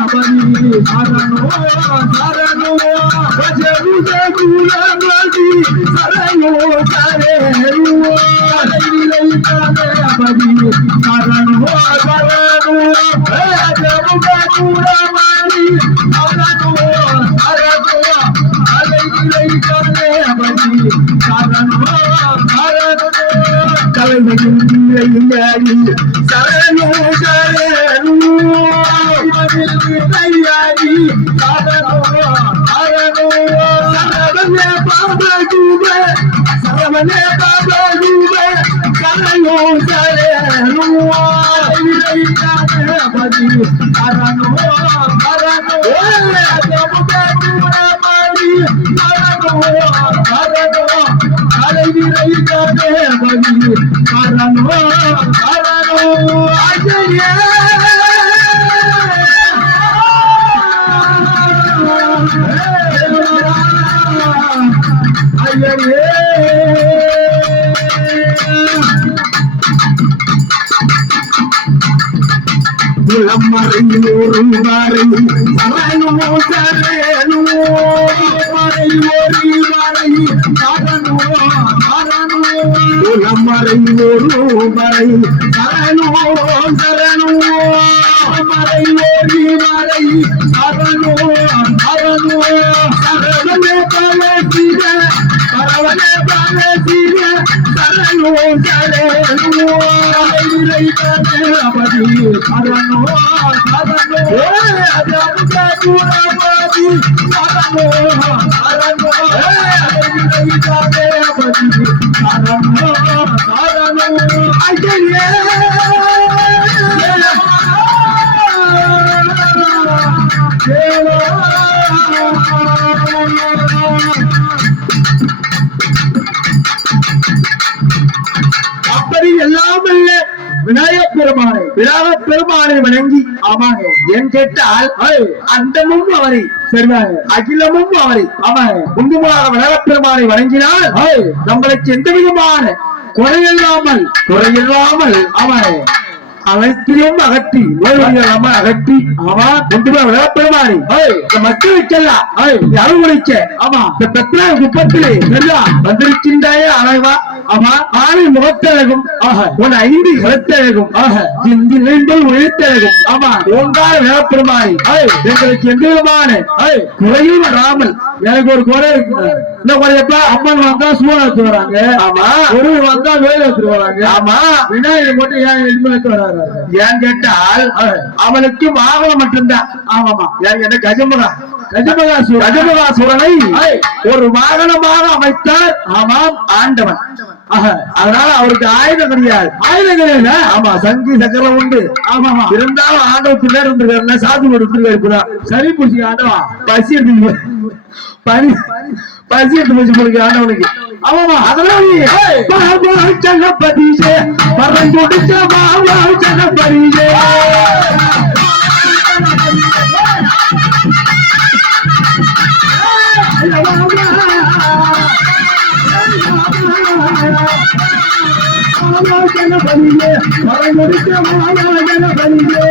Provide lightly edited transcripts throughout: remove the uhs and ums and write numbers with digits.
சரணோ சரணோ பஜருத குலமதி சரணோ சரணோ அலைவிலை காதபதி சரணோ சரணோ பஜருத குலமதி சரணோ சரணோ அலைவிலை காதபதி சரணோ சரணோ கலைமையின் சரணோ சரணோ தயாரி சரணோ சரணோ சரவணே பாபஜுவ சரவணே பாபஜுவ சரணோ சரணோ அலைவிலைகாதபதி சரணோ சரணோ ஜமுகபுரமணி சரணோ சரணோ அலைவிலைகாதபதி சரணோ சரணோ அஜய மறை ஒரு மறை சரணோ சரணோ மறை ஒரு மறை சரணோ சரணோ மறை ஒரு மறை சரணோ சரணோ மறை ஒரு மறை சரணோ சரணோ சரவணே பலசிர சரவணே பலசிர சரணோ சரணோ அலைவிலைகாதபதி சரணோ சரணோ ஜமுகபுரமதி சரணோ சரணோ அலைவிலைகாதபதி சரணோ சரணோ அஜய அப்படி எல்லாம் இல்ல விநாயகப் பெருமானை வணங்கி ஆமாங்க ஏன் கேட்டால் அண்டமும் அவரை சரிவாங்க அகிலமும் அவரை ஆமாங்க குங்குமாக விநாயகப் பெருமானை வணங்கினால் நம்மளுக்கு எந்த விதமான குறையில்லாமல் ஆமாங்க அனைத்தையும் அகற்றி நோய்கள் அகற்றி ஆமா கொண்டு விளையாட்டுமாறி மக்களுக்கெல்லாம் அறுவடைக்க ஆமா இந்த பெற்ற குப்பத்திலே வந்திருக்கின்றாய அழகா ஆமா ஆணை முகத்தழகும் உன் 5 கருத்தழகும் உழைத்தழகும் ஆமா ஓங்கார விளையாட்டுமாறி எங்களுக்கு எந்த விதமான குறையும் வராமல் எனக்கு ஒரு குறை இருக்கு இந்த குறையப்ப அம்மன் வந்தா சூழல் எடுத்து வராங்க ஆமா ஒரு வந்தா வேலை எடுத்துட்டு வராங்க ஆமா விநாயகர் மட்டும் ஏன் எதுவுமே எடுத்து வராங்க ஏன் கேட்டால் அவனுக்கு வாகனம் மட்டும்தான் ஆமாமா என்ன கஜமகாசுரனை ஒரு வாகனமாக அமைத்தார் ஆமாம் ஆண்டவன் அதனால அவருக்கு ஆயுதம் கிடையாது ஆமா சங்கி சக்கரம் உண்டு ஆமாமா இருந்தாலும் ஆண்டவன் பிள்ளை இருந்திருக்காரு சாது இருந்திருக்காரு சரி பிடிச்சி ஆண்டவா பசி எடுத்து போச்சு போடுங்க ஆண்டவனுக்கு ஆமாமா அதனால ஜனபதியே பரஞ்சொடிச்ச மாவா ஜனபதியே ஜனபதியே பரஞ்சொடிச்ச மாவா ஜனபதியே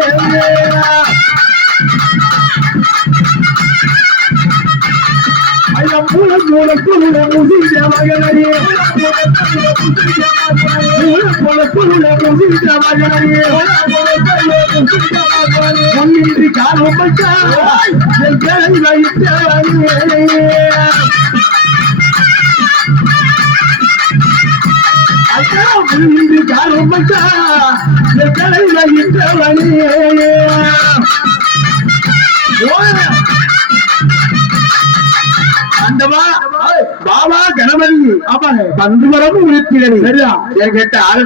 பாபா கணபதி ஆமாங்க பந்துவரமும் உழைப்பினது சரியா ஏன் கேட்டால்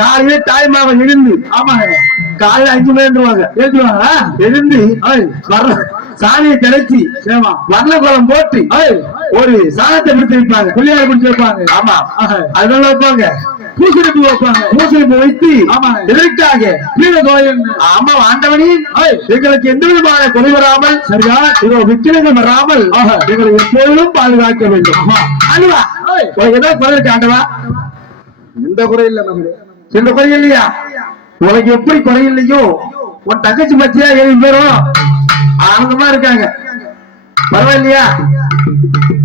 காலையில தாய்மாவை எழுந்து ஆமாங்க காலையில 5 மணி எழுந்துவாங்க எழுந்து சாணியை கிடைச்சி வர்ண கோலம் போட்டு ஒரு சாணத்தை பிடித்து வைப்பாங்க புள்ளியார பிடிச்சு வைப்பாங்க ஆமா அதனால வைப்பாங்க பூசணிப்பு வைப்பாங்க பூசணிப்பு வைத்து ஆமா எதற்காக ஆமா ஆண்டவனின் எங்களுக்கு எந்த விதமான குறை வராமல் சரியா விக்கிரங்கள் வராமல் எங்களை எப்போதும் பாதுகாக்க வேண்டும் ஆண்டவா ஏதாவது குறை இருக்கு ஆண்டவா எந்த குறை இல்ல நம்ம எந்த குறை இல்லையா உனக்கு எப்படி குறை இல்லையோ உன் தங்கச்சி மத்தியா 7 பேரும் ஆனந்தமா இருக்காங்க. பரவாயில்லையா?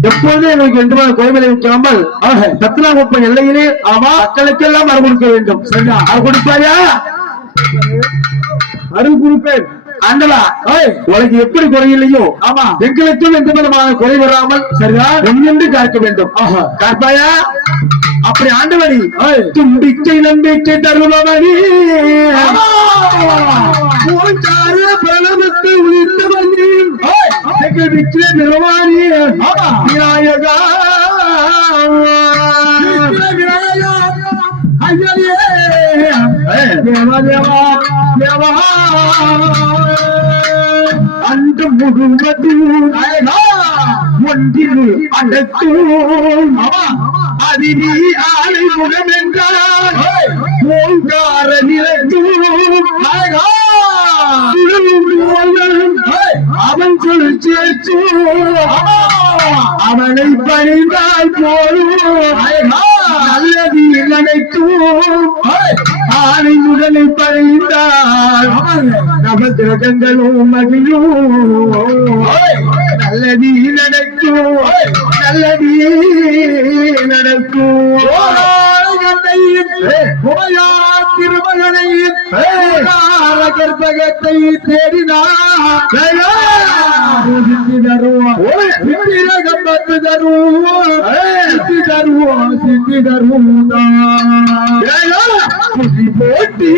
எப்போதும் எங்களுக்கு எந்த மாதிரி கோயிலை வைக்காமல் சத்துனாகுப்பம் எல்லையிலே மக்களுக்கெல்லாம் அருள் கொடுக்க வேண்டும். சரியா? அருள் கொடுப்பாயா? அருள் கொடுப்பேன். ஆண்டவா, உனக்கு எப்படி குறையில்லையோ ஆமா எங்களுக்கும் எந்த விதமான குறை வராமல் சரியா ஒன்று காக்க வேண்டும். காப்பாயா? அப்படி ஆண்டவனி தும்பிக்கை நம்பிக்கை தருபவனி பிரணவத்தை உயிர்த்தவனி விக்கிர நிர்வாணி விநாயகா விநாயகா ஐயா தேவா தேவா தேவா அந்த முழுவதும் ஒன்றில் அடக்கும் அதினி ஆலை முகம் என்றால் ஓங்கார நிலத்தும் அவன் சொல் சேர்த்து அவனை பணிந்தால் போலும் நல்லது நினைக்கும் ஆணை முதலை பணிந்தால் நவகிரகங்களும் மகிழும் நல்லது நடக்கும் நல்லது நடக்கும். திருமகனையும் கற்பகத்தை தேடினார் கம்பத்து தருவோம் தருவோம் சித்தி தருவோம் போட்டி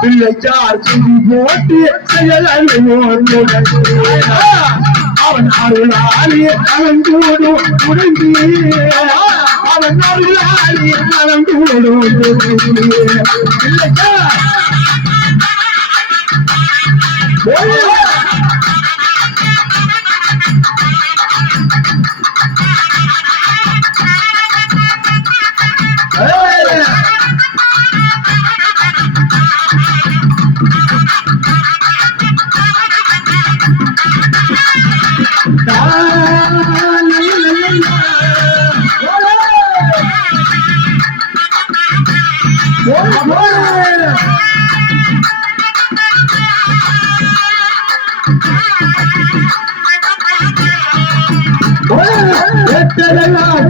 பிள்ளைச்சார் சுதி போட்டி அவன் அருளாளி அவன் கூடும் உடம்பி அவன் அருளாளி அவன் கூடும் பிள்ளைச்சா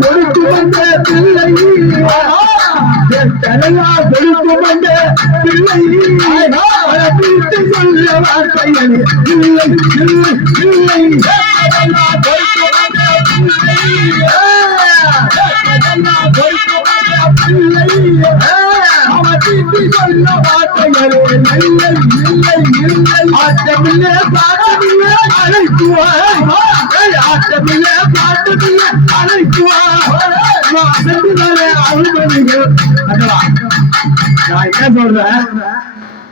கொடுத்து வந்த பிள்ளை கொடுத்து வந்த பிள்ளை சொல்ல வார்த்தைகள் இல்லை இல்லை இல்லை சொல்ல வார்த்தைகள் இல்லை இல்லை இல்லை ஆட்டமில்லை பாடமில்லை அழைக்குவார் ஆட்டமில்லை பாட்டமில்லை அழைக்குவார் நான் என்ன சொல்றேன்,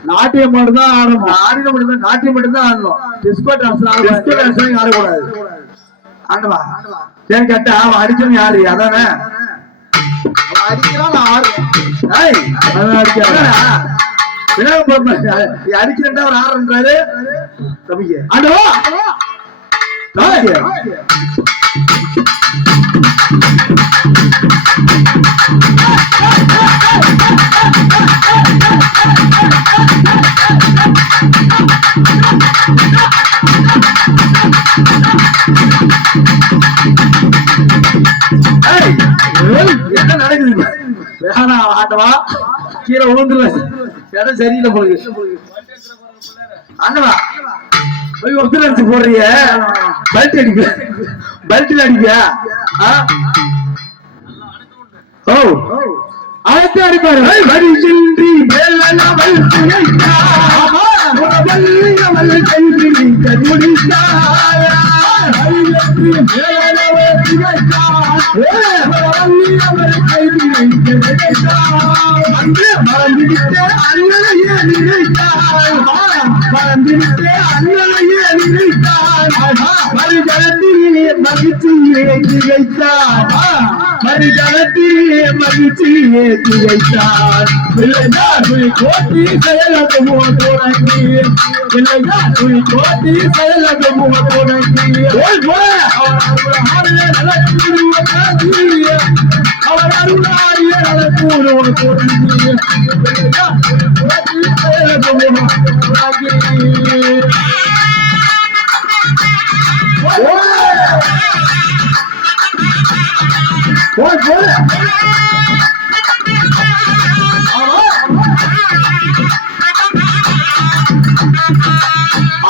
நாட்டியம் மட்டும்தான் ஆடணும். நாட்டியம் மட்டும்தான் நாட்டியம் மட்டும்தான் ஆடணும். டிஸ்கோ டான்ஸ் ஆடக்கூடாது. ஆண்டவா சரி கேட்டா அவன் அடிச்சவன் யாரு? அதானே அடிக்கிறான் அடிக்கிறா அவர் ஆடுறாரு தம்பிக்கு. ஆண்டவா என்ன நடக்குது? ஆண்டவா கீழே விழுந்துருவ இடம் சரியில்லை போகுது. ஆண்டவா போய் ஒருத்தர் அடிச்சு போடுறிய பெல்ட் அடிக்க பெல்ட்ல அடிக்க ஓ அடுத்து அடிப்பாரு வரிசின்றி மேலவள் அவள் கைதி முடித்தார் மறந்துவிட்டு அண்ணனையே நினைத்தார் மறந்துவிட்டு அண்ணனையே நினைத்தார் மறுஜலத்திலே மகிழ்ச்சியை திகைத்தார் மறுஜலத்திலே மகிழ்ச்சியை திகைத்தார் இல்லையா துணி கோட்டி செயலகமோ தொடங்கி இல்லையா துணி கோட்டி செயலகமோ தொடங்கி அவர் அருளாரிய நடக்கூடும் தொடங்கி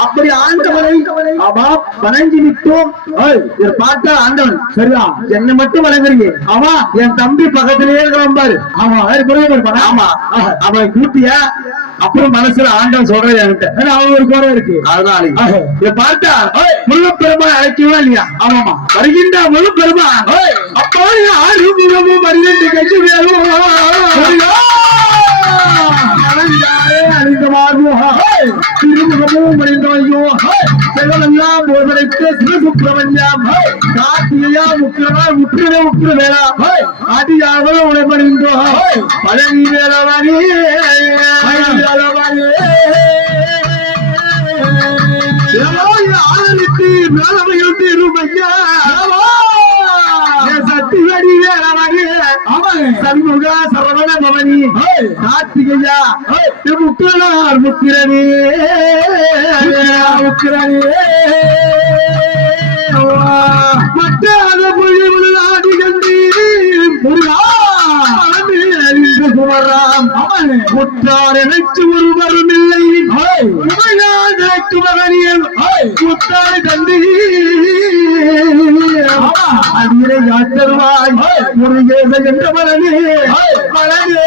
அப்படி ஆண்டவனை வணங்கி நிற்கும் பார்த்தா ஆண்டவன் சரியா என்னை மட்டும் வணங்குறீங்க ஆமா என் தம்பி பக்கத்திலேயே இருக்கிறான் பாரு ஆமா ஆமா அவன் கூட்டியா அப்புறம் மனசுல ஆண்டவன் சொல்றது என்கிட்ட அவன் ஒரு குறை இருக்கு அதனால இதை பார்த்தா முருகப்பெருமான் அழைக்கவா இல்லையா ஆமாமா வருகின்ற முருகப்பெருமான் அப்போ ஆறுமுகமும் வருகின்ற கட்சி திருமுகமும் மறைந்தவையோ செல்வமெல்லாம் ஒருவரைக்கு சிவசுப்பிரமணியம் கார்த்திகையா முக்கிரமா முக்கிர முக்கிர வேளா அதியாக உடைமறிந்தோ பழனி வேளவாணி ஆதரித்து மேலவையில் திருமையா சத்திவடி வேளவாணி சண்முக சரவண பவனி கார்த்திகையா முக்கிரனார் முக்கிரனே மற்ற மொழி நாடி கண்டி குமராம் முத்தார் எனக்கு ஒருவரும் இல்லை நினைக்கு மகனியல் முத்தார் கண்டி அடியை யாத்தருவாய் முருகேச என்ற மலனே மலனே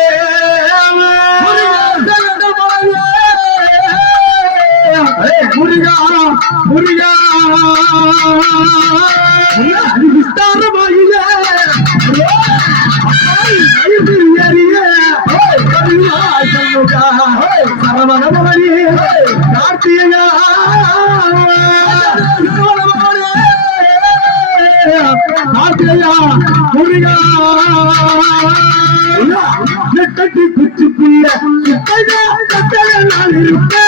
முருகா முருகா விஸ்தாரமாயில சரவணபவனி கார்த்திகையா கார்த்திகையா முருகா கட்டி குச்சிக்குள்ள நான் இருப்பேன்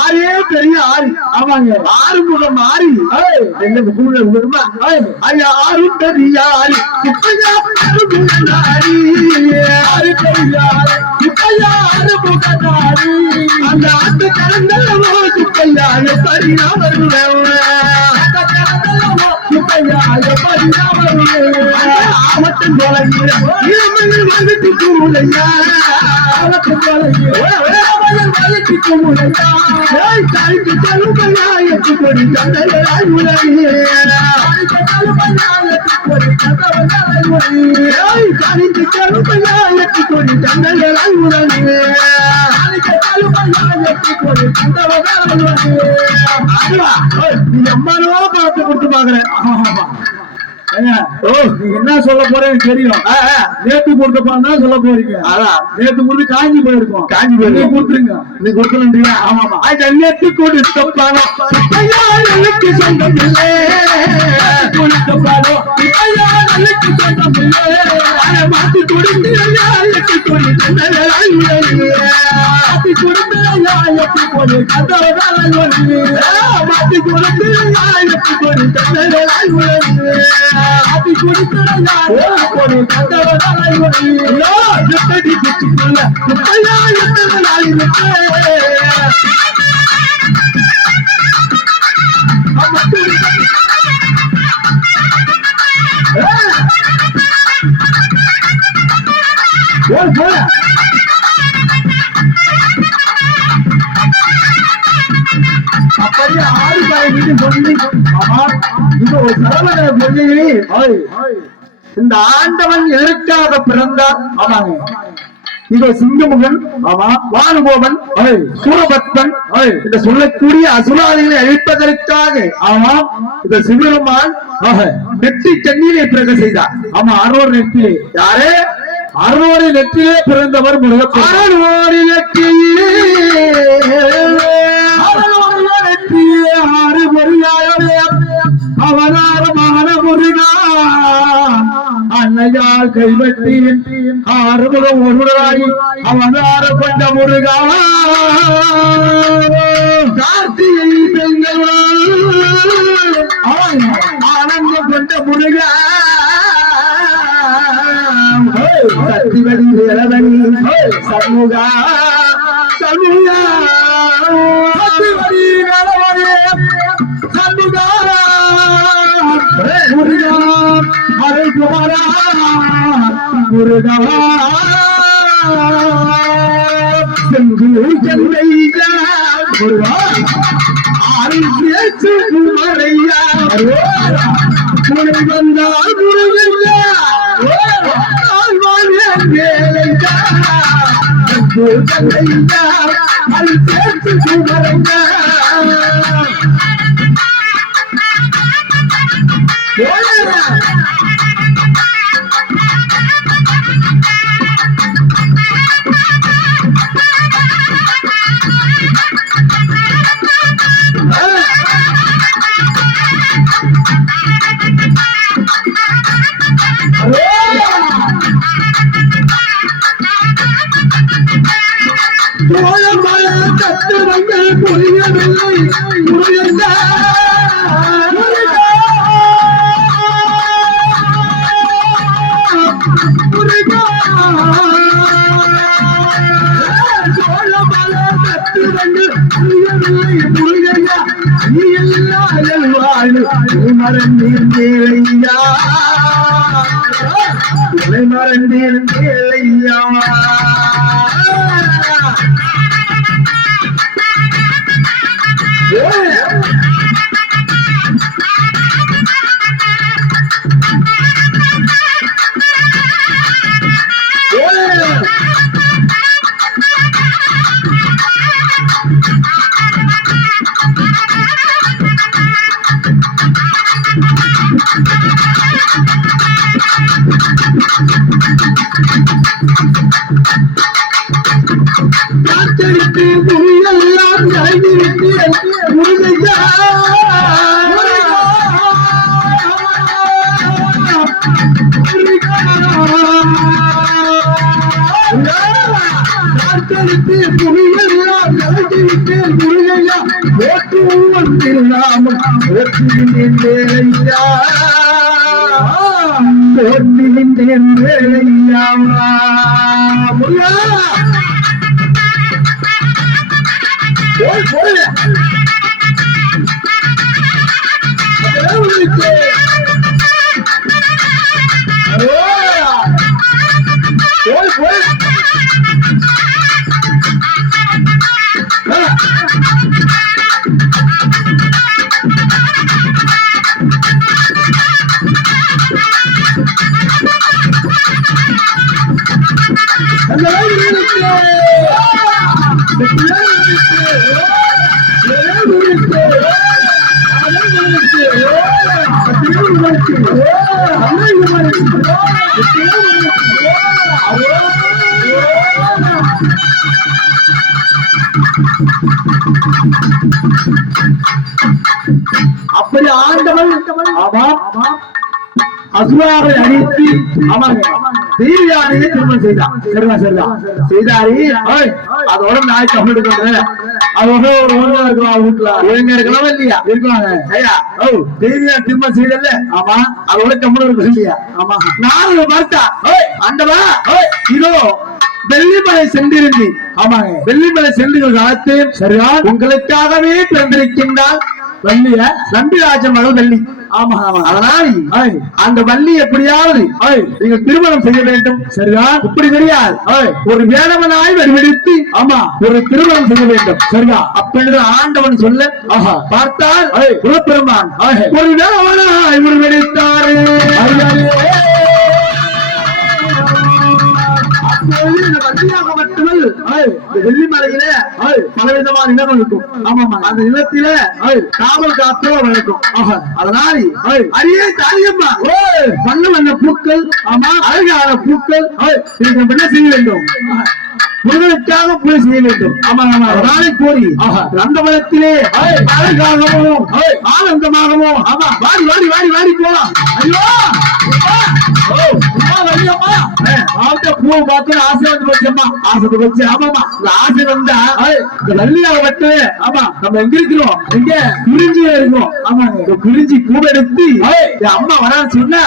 ஆறே பெரிய ஆறு ஆமாங்க ஆறுமுகம் மாறி என்ன வருமா ஆறு பெரிய ஆறு ஆறு பெரிய அந்த ஆட்டு கலந்தல்லவோ சுப்பையா எப்படி நான் வருவேன் ஆவட்டம் போல வாழ்க்கை கூலையா கொடி தந்தையாய் உலகிலே கொடி தந்தையாய் உலகிலே அம்மானோ பார்த்து கொடுத்து பாக்குறேன் என்ன சொல்ல போறேன்னு தெரியும் நேத்து கொடுத்தப்பான்னு சொல்ல போறீங்க அதான் நேத்து கொடுத்து காஞ்சி போயிருக்கோம் காஞ்சி போய் கொடுத்துருங்க நீ கொடுக்கணும்ன்றியா ஆமாமா நேத்து கொடுத்தப்பானோ எனக்கு சொந்தம் இல்லை கொடுத்தப்பானோ எனக்கு சொந்தம் இல்லை மாத்தி கொடுத்து எனக்கு கொடி மாத்தி கொடுத்து எனக்கு கொடி மாத்தி கொடுத்து எனக்கு கொடி அதி கொடுத்தா கொடி கண்டவனாய் எப்படி குச்சிக்குள்ள குப்பையா எத்தனாய் அப்படியா சொல்லி இது ஒரு சரவண பொய்யை இந்த ஆண்டவன் எதற்காக பிறந்தார்? ஆமாங்க, இதோ சிங்கமுகன், ஆமா, வானுகோபன், சூரபத்மன் என்று சொல்லக்கூடிய அசுராதிகளை அழிப்பதற்காக, ஆமா, இந்த சிவபெருமான் நெற்றி கண்ணீரை பிறகு செய்தார். ஆமா, 600 நெற்றிலே. யாரே? 600 நெற்றிலே பிறந்தவர் முருகப்பெருமான். 600 நெற்றிலே 6 பொறியாளரே அவதாரமான முருகா அன்னையால் கைவட்டி 6 முகம் ஒருவராய் அவதார கொண்ட முருகா கார்த்திகை பெண்கள் ஆனந்த கொண்ட முருகா சக்திவடி வேலவனி சண்முகா சண்முகா சக்திவடி வேலவனி சண்முகா முருகா அருள் குமாரா முருகா சென்று சென்னையா முருகா அருள் பேச்சு குமரையா முறை வந்தால் முருகையா வேலையா சென்னையா அருள் பேச்சு குமரையா கட்டுரைகள் புரியவில்லை முருகா முருகா சோழமல கட்டுரைகள் புரியவில்லை முருகையா நீ எல்லா வாழ் மறந்தீர் மேலையா மறந்தீர் மேலையா காத்தடித்து புரியெல்லாம் கலைந்திருக்கு முருகையா காத்தடித்து புரியெல்லாம் கலைந்திருக்கு முருகையா ஓட்டு வந்தில்லாமல் ஓட்டுகின்றேன் வேலையா ஓட்டுகின்றேன் வேலையா முருகா போய் போய் போய் போய் அப்படி ஆண்டவன் அசுராவை அழித்து அவன் தீவியானையை திருமணம் செய்தான். செய்தாரி அதோட நாய் கம்மிட்டு கொண்டு அதோட ஒரு ஒழுங்கா இருக்கலாம் வீட்டுல ஒழுங்கா இருக்கலாம் இல்லையா இருக்காங்க ஐயா தேவியா திருமணம் செய்தல ஆமா அதோட கம்மிட்டு இருக்க இல்லையா ஆமா நாலு பார்த்தா ஆண்டவா இதோ வெள்ளிமலை சென்றிருந்தேன். ஆமாங்க வெள்ளிமலை சென்று காலத்து சரியா உங்களுக்காகவே பிறந்திருக்கின்றால் வள்ளிய நம்பிராஜ மகள் வள்ளி ஆமா ஆமா. அதனால் அந்த வள்ளி எப்படியாவது நீங்கள் திருமணம் செய்ய வேண்டும். சரியா? இப்படி தெரியாது. ஒரு வேடவனாய் வடிவெடுத்து ஆமா ஒரு திருமணம் செய்ய வேண்டும். சரியா? அப்பொழுது ஆண்டவன் சொல்ல பார்த்தால் குலப்பெருமான் ஒரு வேடவனாய் வடிவெடுத்தாரு. வெள்ளிமலையில பலவிதமான நிலம் இருக்கும். ஆமாமா. அந்த நிலத்தில காவல் காத்தவர் இருக்கும். அதனால் அரிய காரியம்மா வண்ண வண்ண பூக்கள் ஆமா அழகான பூக்கள் என்ன செய்ய வேண்டும். முருகனுக்காக பூஜை செய்ய வேண்டும். ஆமா ஆமா. அதனாலே கோரி அந்த மலத்திலே அழகாகவும் ஆனந்தமாகவும் ஆமா வாடி வாடி வாடி வாடி போலாம். ஐயோ பூ பார்த்து ஆசை வந்து போச்சம்மா. ஆசை போச்சு. ஆமாமா. இந்த ஆசை வந்தா இந்த வள்ளியாக பட்டு ஆமா நம்ம எங்க இருக்கிறோம். எங்க குறிஞ்சியில இருக்கிறோம். ஆமா குறிஞ்சி பூ எடுத்து அம்மா வரான்னு சொன்னா